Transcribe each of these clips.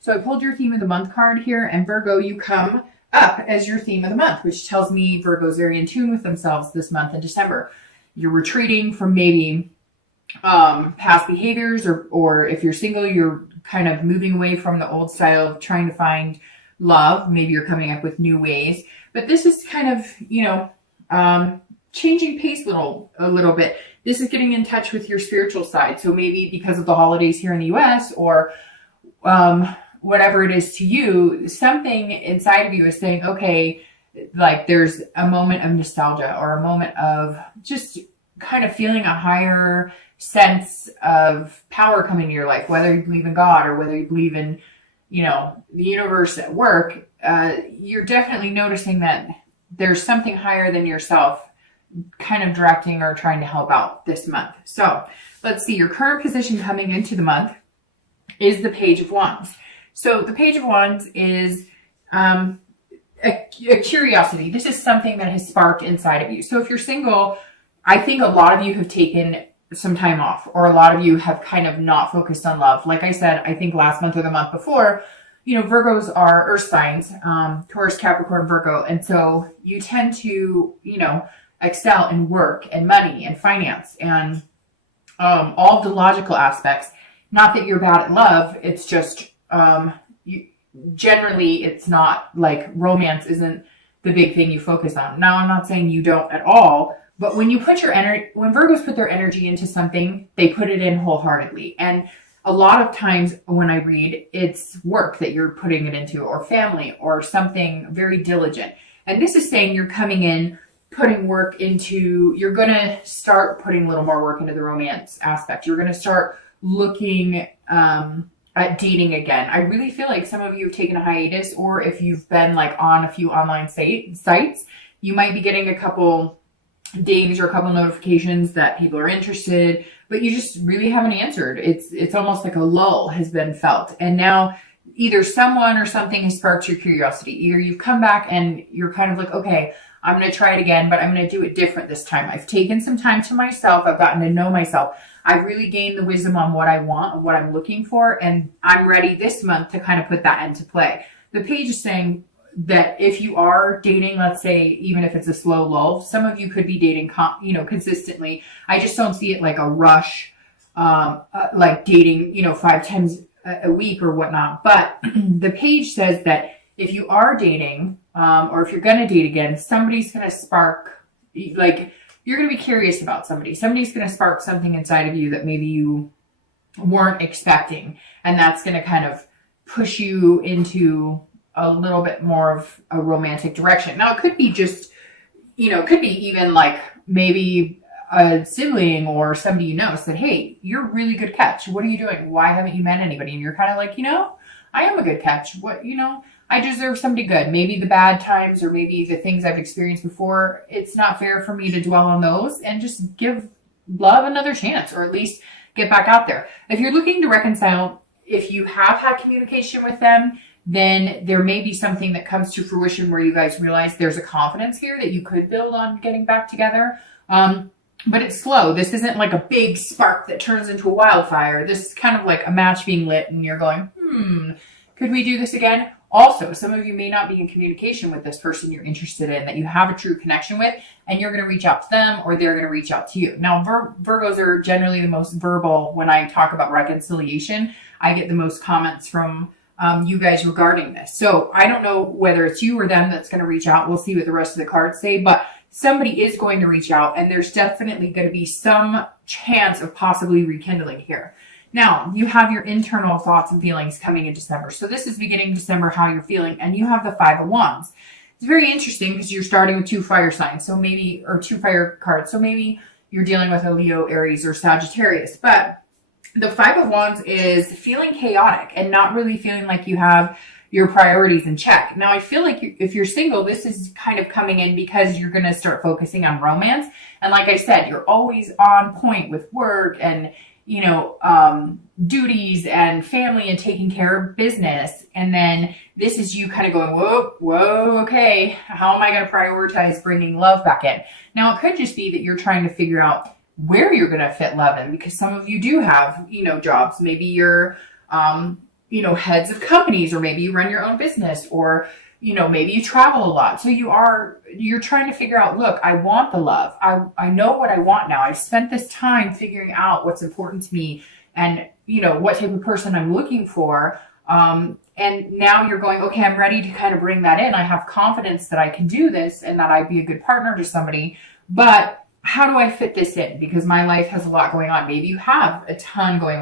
So I pulled your theme of the month card here, and Virgo, you come up as your theme of the month, which tells me Virgo's very in tune with themselves this month in December. You're retreating from maybe past behaviors, or if you're single, you're kind of moving away from the old style of trying to find love. Maybe you're coming up with new ways, but this is kind of, changing pace a little bit. This is getting in touch with your spiritual side. So maybe because of the holidays here in the US, or whatever it is to you, something inside of you is saying, okay, like there's a moment of nostalgia, or a moment of just kind of feeling a higher sense of power coming to your life, whether you believe in God or whether you believe in, the universe at work. You're definitely noticing that there's something higher than yourself kind of directing or trying to help out this month. So let's see, your current position coming into the month is the Page of Wands. So the Page of Wands is a curiosity. This is something that has sparked inside of you. So if you're single, I think a lot of you have taken some time off, or a lot of you have kind of not focused on love. Like I said, I think last month or the month before, Virgos are earth signs, Taurus, Capricorn, Virgo. And so you tend to, excel in work and money and finance and all the logical aspects. Not that you're bad at love. It's just generally it's not like romance isn't the big thing you focus on. Now, I'm not saying you don't at all, but when you put your energy, when Virgos put their energy into something, they put it in wholeheartedly. And a lot of times when I read, it's work that you're putting it into, or family, or something very diligent. And this is saying you're coming in, putting work into, you're going to start putting a little more work into the romance aspect. You're going to start looking at dating again. I really feel like some of you have taken a hiatus, or if you've been like on a few online sites, you might be getting a couple dings or a couple notifications that people are interested, but you just really haven't answered. It's almost like a lull has been felt. And now either someone or something has sparked your curiosity. Either you've come back and you're kind of like, okay, I'm going to try it again, but I'm going to do it different this time. I've taken some time to myself. I've gotten to know myself. I've really gained the wisdom on what I want and what I'm looking for. And I'm ready this month to kind of put that into play. The page is saying that if you are dating, let's say, even if it's a slow lull, some of you could be dating, consistently. I just don't see it like a rush, like dating, 5 times a week or whatnot. But the page says that if you are dating, or if you're going to date again, somebody's going to spark, like, you're going to be curious about somebody. Somebody's going to spark something inside of you that maybe you weren't expecting. And that's going to kind of push you into a little bit more of a romantic direction. Now, it could be just, it could be even like maybe a sibling or somebody said, hey, you're a really good catch. What are you doing? Why haven't you met anybody? And you're kind of like, I am a good catch. What, I deserve somebody good. Maybe the bad times, or maybe the things I've experienced before, it's not fair for me to dwell on those, and just give love another chance, or at least get back out there. If you're looking to reconcile, if you have had communication with them, then there may be something that comes to fruition where you guys realize there's a confidence here that you could build on getting back together. But it's slow. This isn't like a big spark that turns into a wildfire. This is kind of like a match being lit and you're going, could we do this again? Also, some of you may not be in communication with this person you're interested in, that you have a true connection with, and you're going to reach out to them, or they're going to reach out to you. Now, Virgos are generally the most verbal. When I talk about reconciliation, I get the most comments from you guys regarding this. So I don't know whether it's you or them that's going to reach out. We'll see what the rest of the cards say, but somebody is going to reach out, and there's definitely going to be some chance of possibly rekindling here. Now, you have your internal thoughts and feelings coming in December. So this is beginning December, how you're feeling, and you have the 5 of Wands. It's very interesting because you're starting with 2 fire signs, so maybe, or 2 fire cards. So maybe you're dealing with a Leo, Aries, or Sagittarius. But the 5 of Wands is feeling chaotic and not really feeling like you have your priorities in check. Now, I feel like if you're single, this is kind of coming in because you're going to start focusing on romance. And like I said, you're always on point with work and duties and family and taking care of business. And then this is you kind of going, whoa, okay, how am I going to prioritize bringing love back in? Now, it could just be that you're trying to figure out where you're going to fit love in, because some of you do have, jobs. Maybe you're, heads of companies, or maybe you run your own business, or, maybe you travel a lot. So you're trying to figure out, look, I want the love. I know what I want now. I've spent this time figuring out what's important to me and, what type of person I'm looking for. And now you're going, okay, I'm ready to kind of bring that in. I have confidence that I can do this and that I'd be a good partner to somebody, but how do I fit this in? Because my life has a lot going on. Maybe you have a ton going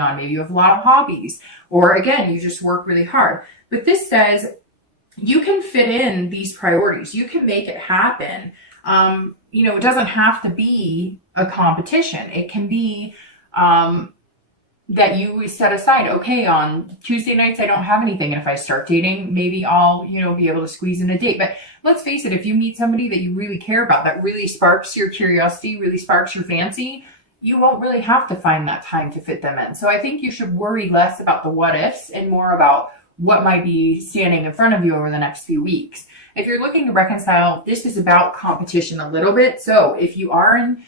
on. Maybe you have a lot of hobbies, or again, you just work really hard. But this says you can fit in these priorities. You can make it happen. It doesn't have to be a competition. It can be, that you set aside, okay, on Tuesday nights, I don't have anything. And if I start dating, maybe I'll, be able to squeeze in a date. But let's face it, if you meet somebody that you really care about, that really sparks your curiosity, really sparks your fancy, you won't really have to find that time to fit them in. So I think you should worry less about the what ifs and more about what might be standing in front of you over the next few weeks. If you're looking to reconcile, this is about competition a little bit. So if you are in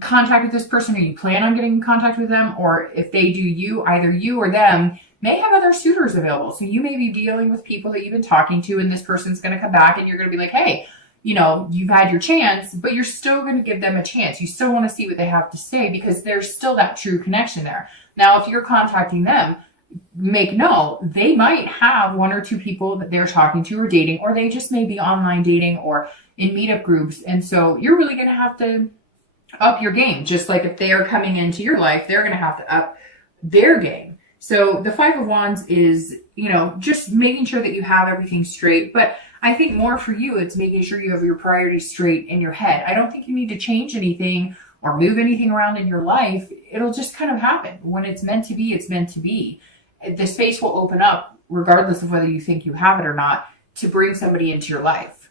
contact with this person, or you plan on getting in contact with them, or if they do you, either you or them may have other suitors available. So you may be dealing with people that you've been talking to, and this person's going to come back and you're going to be like, hey, you've had your chance, but you're still going to give them a chance. You still want to see what they have to say because there's still that true connection there. Now, if you're contacting them, make note, they might have one or two people that they're talking to or dating, or they just may be online dating or in meetup groups. And so you're really going to have to up your game. Just like if they are coming into your life, they're going to have to up their game. So the Five of Wands is, just making sure that you have everything straight. But I think more for you, it's making sure you have your priorities straight in your head. I don't think you need to change anything or move anything around in your life. It'll just kind of happen. When it's meant to be, it's meant to be. The space will open up, regardless of whether you think you have it or not, to bring somebody into your life.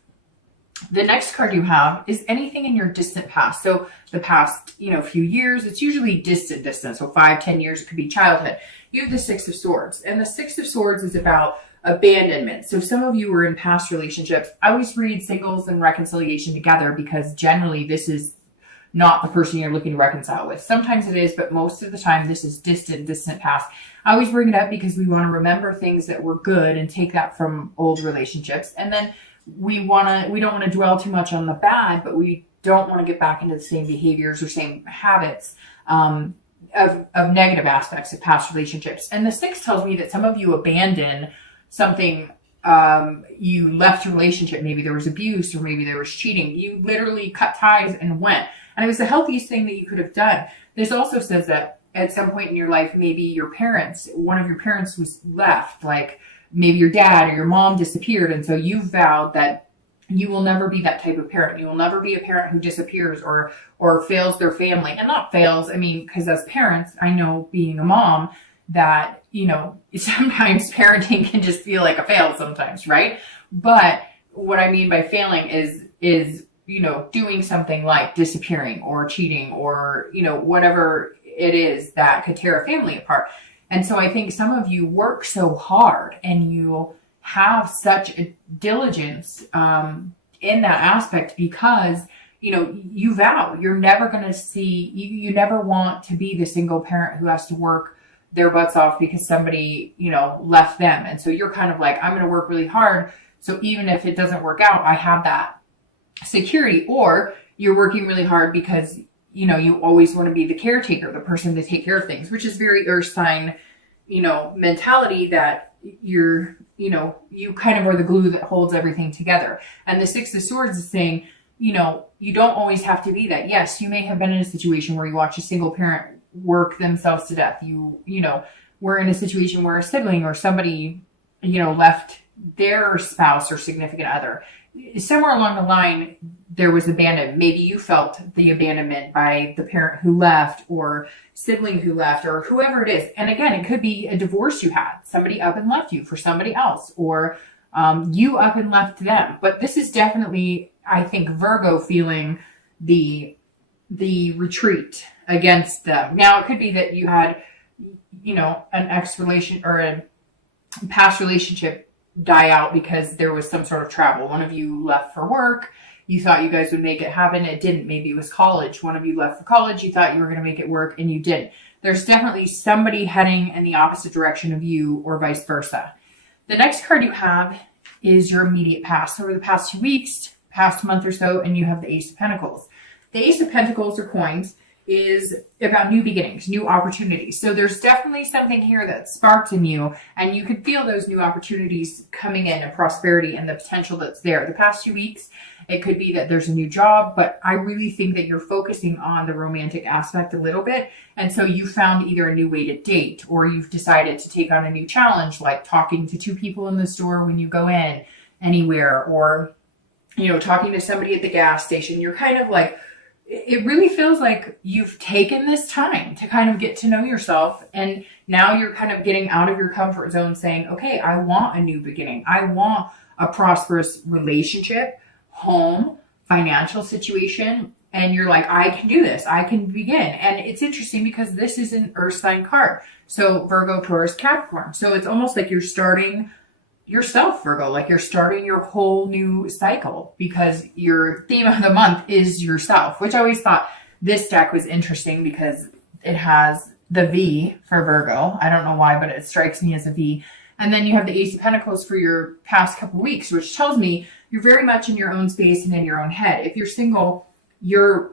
The next card you have is anything in your distant past. So the past, few years, it's usually distant. So 5-10 years, it could be childhood. You have the Six of Swords, and the Six of Swords is about abandonment. So some of you were in past relationships. I always read singles and reconciliation together because generally this is not the person you're looking to reconcile with. Sometimes it is, but most of the time this is distant past. I always bring it up because we want to remember things that were good and take that from old relationships. And then we don't want to dwell too much on the bad, but we don't want to get back into the same behaviors or same habits of negative aspects of past relationships. And the Six tells me that some of you abandon something. You left a relationship. Maybe there was abuse, or maybe there was cheating. You literally cut ties and went. And it was the healthiest thing that you could have done. This also says that at some point in your life, maybe one of your parents was left, like maybe your dad or your mom disappeared. And so you vowed that you will never be that type of parent. You will never be a parent who disappears or fails their family. And not fails, because as parents, I know being a mom that, sometimes parenting can just feel like a fail sometimes, right? But what I mean by failing is doing something like disappearing or cheating or, whatever it is that could tear a family apart. And so I think some of you work so hard and you have such a diligence in that aspect because, you vow you're never going to see, you never want to be the single parent who has to work their butts off because somebody, left them. And so you're kind of like, I'm going to work really hard. So even if it doesn't work out, I have that security. Or you're working really hard because you always want to be the caretaker, the person to take care of things, which is very earth sign, mentality that you kind of are the glue that holds everything together. And the Six of Swords is saying, you don't always have to be that. Yes, you may have been in a situation where you watch a single parent work themselves to death. You were in a situation where a sibling or somebody, left their spouse or significant other. Somewhere along the line, there was abandonment. Maybe you felt the abandonment by the parent who left or sibling who left or whoever it is. And again, it could be a divorce you had. Somebody up and left you for somebody else, or you up and left them. But this is definitely, I think, Virgo feeling the retreat against them. Now, it could be that you had, an ex-relation or a past relationship die out because there was some sort of travel. One of you left for work. You thought you guys would make it happen. It didn't. Maybe it was college. One of you left for college. You thought you were going to make it work and you didn't. there's definitely somebody heading in the opposite direction of you or vice versa. The next card you have is your immediate past. Over the past 2 weeks, past month or so, and you have the Ace of Pentacles. The Ace of Pentacles or coins is about new beginnings, new opportunities. So there's definitely something here that sparked in you, and you could feel those new opportunities coming in and prosperity and the potential that's there. The past 2 weeks, it could be that there's a new job, but I really think that you're focusing on the romantic aspect a little bit. And so you found either a new way to date, or you've decided to take on a new challenge, like talking to 2 people in the store when you go in anywhere, or, you know, talking to somebody at the gas station. You're kind of like, it really feels like you've taken this time to kind of get to know yourself. And now you're kind of getting out of your comfort zone saying, okay, I want a new beginning. I want a prosperous relationship, home, financial situation. And you're like, I can do this. I can begin. And it's interesting because this is an earth sign card. So Virgo, Taurus, Capricorn. So it's almost like you're starting yourself, Virgo, like you're starting your whole new cycle, because your theme of the month is yourself, which I always thought this deck was interesting because it has the V for Virgo. I don't know why, but it strikes me as a V. And then you have the Ace of Pentacles for your past couple weeks, which tells me you're very much in your own space and in your own head. If you're single, you're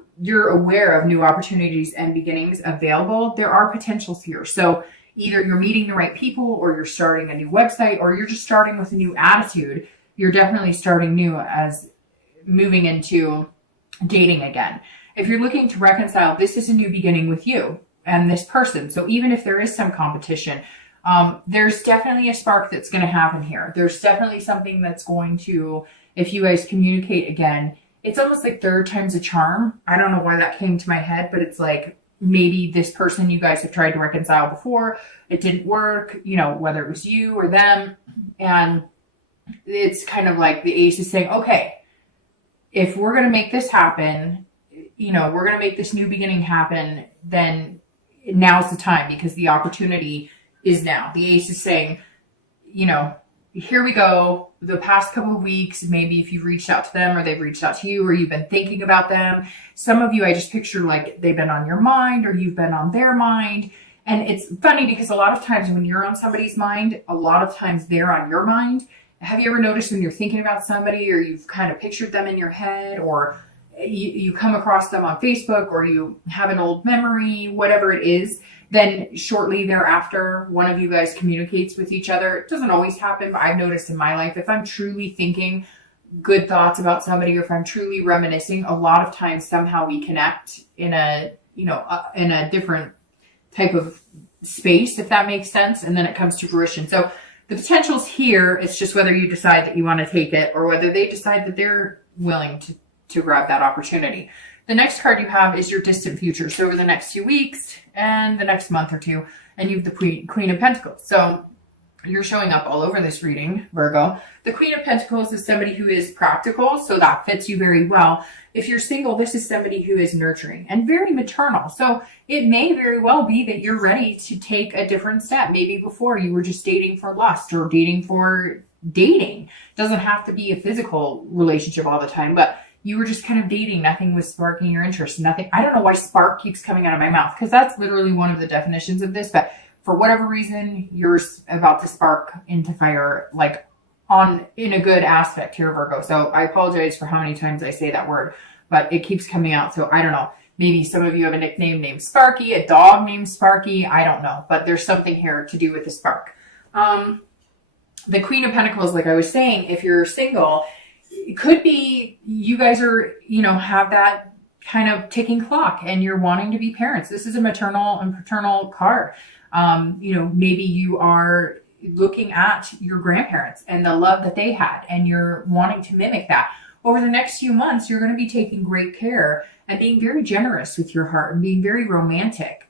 aware of new opportunities and beginnings available. There are potentials here. So either you're meeting the right people, or you're starting a new website, or you're just starting with a new attitude. You're definitely starting new as moving into dating again. If you're looking to reconcile, this is a new beginning with you and this person. So even if there is some competition, there's definitely a spark that's going to happen here. There's definitely something that's going to, if you guys communicate again, it's almost like third time's a charm. I don't know why that came to my head, but it's like, maybe this person you guys have tried to reconcile before, it didn't work, you know, whether it was you or them. And it's kind of like the Ace is saying, okay, if we're going to make this happen, you know, we're going to make this new beginning happen, then now's the time, because the opportunity is now. The Ace is saying, you know, here we go. The past couple of weeks, maybe if you've reached out to them or they've reached out to you, or you've been thinking about them. Some of you, I just picture like they've been on your mind, or you've been on their mind. And it's funny because a lot of times when you're on somebody's mind, a lot of times they're on your mind. Have you ever noticed when you're thinking about somebody, or you've kind of pictured them in your head, or you come across them on Facebook, or you have an old memory, whatever it is, then shortly thereafter, one of you guys communicates with each other. It doesn't always happen, but I've noticed in my life, if I'm truly thinking good thoughts about somebody, or if I'm truly reminiscing, a lot of times somehow we connect in a, you know, in a different type of space, if that makes sense. And then it comes to fruition. So the potential's here. It's just whether you decide that you want to take it, or whether they decide that they're willing to grab that opportunity. The next card you have is your distant future. So over the next few weeks and the next month or two, and you have the Queen of Pentacles. So you're showing up all over this reading, Virgo. The Queen of Pentacles is somebody who is practical, so that fits you very well. If you're single, this is somebody who is nurturing and very maternal. So it may very well be that you're ready to take a different step. Maybe before you were just dating for lust, or dating for dating. It doesn't have to be a physical relationship all the time, but you were just kind of dating. Nothing was sparking your interest. Nothing. I don't know why spark keeps coming out of my mouth, because that's literally one of the definitions of this. But for whatever reason, you're about to spark into fire, like in a good aspect here, Virgo. So I apologize for how many times I say that word, but it keeps coming out. So I don't know. Maybe some of you have a nickname named Sparky, a dog named Sparky. I don't know, but there's something here to do with the spark. The Queen of Pentacles, like I was saying, if you're single, it could be you guys are, you know, have that kind of ticking clock and you're wanting to be parents. This is a maternal and paternal card. You know, maybe you are looking at your grandparents and the love that they had, and you're wanting to mimic that. Over the next few months, you're going to be taking great care and being very generous with your heart and being very romantic.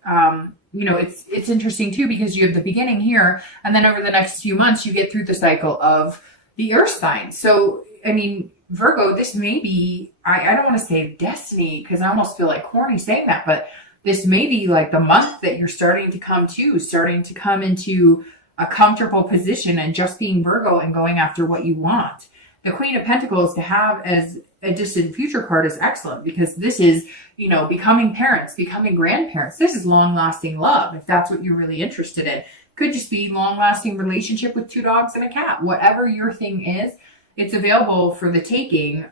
You know, it's interesting too, because you have the beginning here, and then over the next few months, you get through the cycle of the earth signs. So, I mean, Virgo, this may be, I don't want to say destiny, because I almost feel like corny saying that, but this may be like the month that you're starting to come into a comfortable position and just being Virgo and going after what you want. The Queen of Pentacles to have as a distant future card is excellent because this is, you know, becoming parents, becoming grandparents. This is long-lasting love, if that's what you're really interested in. Could just be long-lasting relationship with 2 dogs and a cat. Whatever your thing is, it's available for the taking.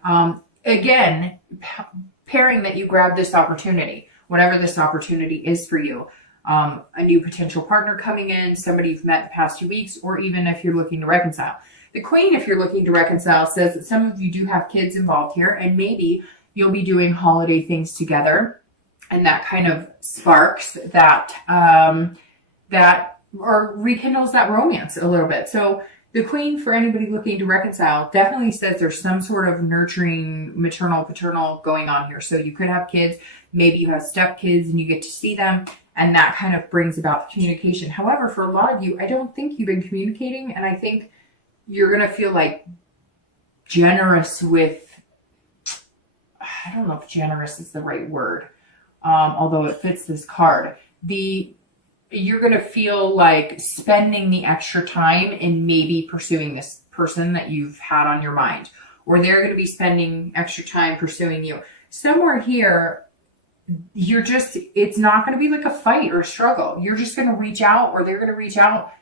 Again, pairing that you grab this opportunity, whatever this opportunity is for you. A new potential partner coming in, somebody you've met the past 2 weeks, or even if you're looking to reconcile. The Queen, if you're looking to reconcile, says that some of you do have kids involved here, and maybe you'll be doing holiday things together, and that kind of sparks that, or rekindles that romance a little bit. So the Queen, for anybody looking to reconcile, definitely says there's some sort of nurturing, maternal, paternal going on here. So you could have kids, maybe you have stepkids and you get to see them, and that kind of brings about communication. However, for a lot of you, I don't think you've been communicating, and I think you're going to feel like generous with, I don't know if generous is the right word, although it fits this card. You're going to feel like spending the extra time in maybe pursuing this person that you've had on your mind, or they're going to be spending extra time pursuing you. Somewhere here, it's not going to be like a fight or a struggle. You're just going to reach out, or they're going to reach out.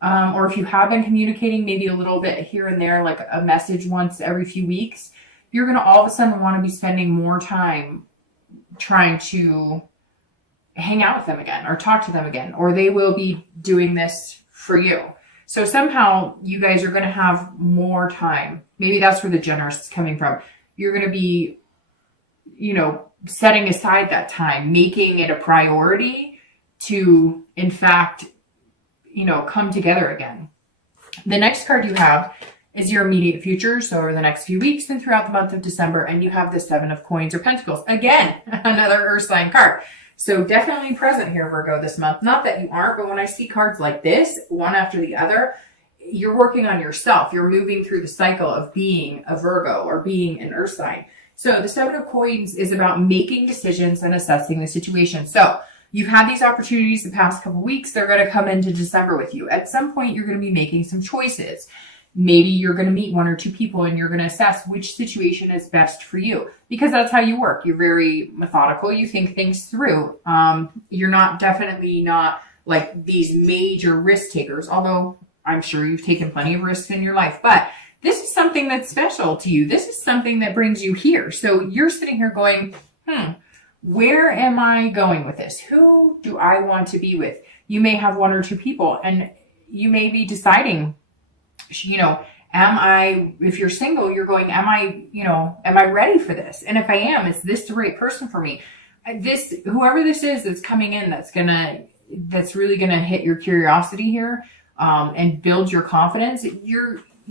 Or if you have been communicating maybe a little bit here and there, like a message once every few weeks, you're going to all of a sudden want to be spending more time trying to hang out with them again or talk to them again, or they will be doing this for you. So somehow you guys are going to have more time. Maybe that's where the generous is coming from. You're going to be, you know, setting aside that time, making it a priority to, in fact, you know, come together again. The next card you have is your immediate future. So over the next few weeks and throughout the month of December, and you have the 7 of Coins or Pentacles. Again, another Earth sign card. So definitely present here, Virgo, this month. Not that you aren't, but when I see cards like this, one after the other, you're working on yourself. You're moving through the cycle of being a Virgo or being an Earth sign. So the 7 of Coins is about making decisions and assessing the situation. So you've had these opportunities the past couple weeks. They're going to come into December with you. At some point, you're going to be making some choices. Maybe you're going to meet 1 or 2 people and you're going to assess which situation is best for you, because that's how you work. You're very methodical. You think things through. You're definitely not like these major risk takers, although I'm sure you've taken plenty of risks in your life, but this is something that's special to you. This is something that brings you here. So you're sitting here going, where am I going with this? Who do I want to be with? You may have 1 or 2 people, and you may be deciding, you know, if you're single, you're going, am I ready for this? And if I am, is this the right person for me? Whoever this is that's coming in, that's really going to hit your curiosity here, and build your confidence.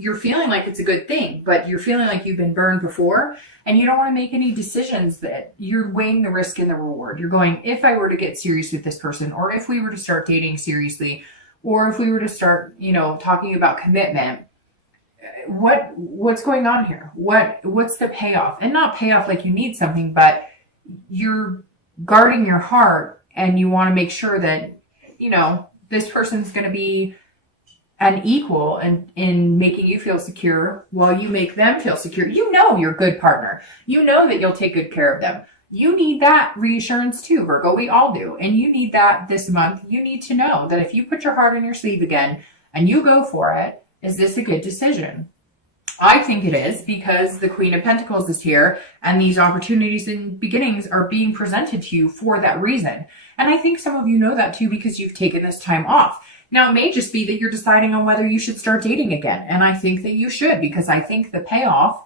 You're feeling like it's a good thing, but you're feeling like you've been burned before, and you don't want to make any decisions that you're weighing the risk and the reward. You're going, if I were to get serious with this person, or if we were to start dating seriously, or if we were to start, you know, talking about commitment, what's going on here? What's the payoff? And not payoff like you need something, but you're guarding your heart, and you want to make sure that, you know, this person's going to be an equal in making you feel secure while you make them feel secure. You know you're a good partner. You know that you'll take good care of them. You need that reassurance too, Virgo. We all do. And you need that this month. You need to know that if you put your heart on your sleeve again and you go for it, is this a good decision? I think it is, because the Queen of Pentacles is here, and these opportunities and beginnings are being presented to you for that reason. And I think some of you know that too, because you've taken this time off. Now, it may just be that you're deciding on whether you should start dating again. And I think that you should, because I think the payoff,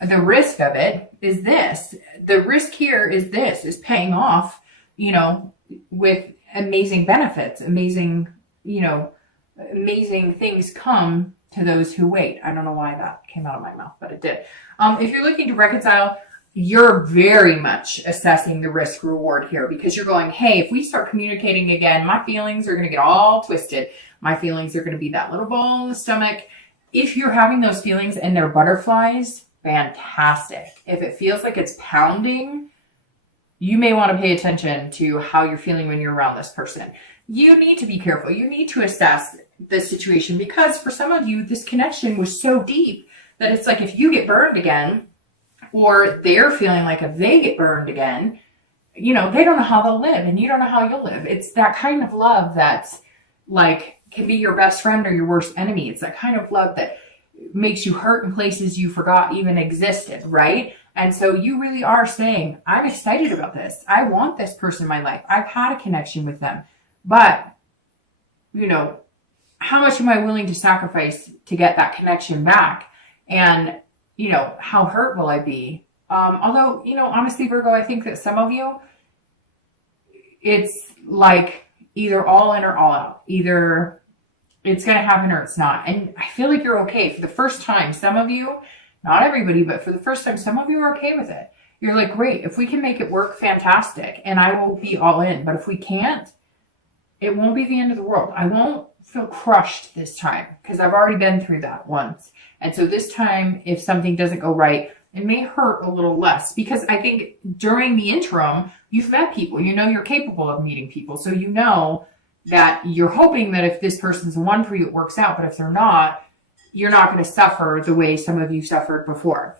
the risk of it is this. The risk here is paying off, you know, with amazing benefits, amazing things come to those who wait. I don't know why that came out of my mouth, but it did. If you're looking to reconcile, you're very much assessing the risk reward here, because you're going, hey, if we start communicating again, my feelings are going to get all twisted. My feelings are going to be that little ball in the stomach. If you're having those feelings and they're butterflies, fantastic. If it feels like it's pounding, you may want to pay attention to how you're feeling when you're around this person. You need to be careful. You need to assess the situation, because for some of you, this connection was so deep that it's like if you get burned again, or they're feeling like if they get burned again, you know, they don't know how they'll live and you don't know how you'll live. It's that kind of love that's like can be your best friend or your worst enemy. It's that kind of love that makes you hurt in places you forgot even existed, right? And so you really are saying, I'm excited about this. I want this person in my life. I've had a connection with them. But, you know, how much am I willing to sacrifice to get that connection back? And, you know, how hurt will I be? Although, you know, honestly, Virgo, I think that some of you, it's like either all in or all out. Either it's going to happen or it's not. And I feel like you're okay. For the first time, some of you, not everybody, but for the first time, some of you are okay with it. You're like, great, if we can make it work, fantastic. And I will be all in. But if we can't, it won't be the end of the world. I won't feel crushed this time because I've already been through that once. And so this time, if something doesn't go right, it may hurt a little less because I think during the interim, you've met people. You know you're capable of meeting people. So you know that you're hoping that if this person's the one for you, it works out. But if they're not, you're not going to suffer the way some of you suffered before.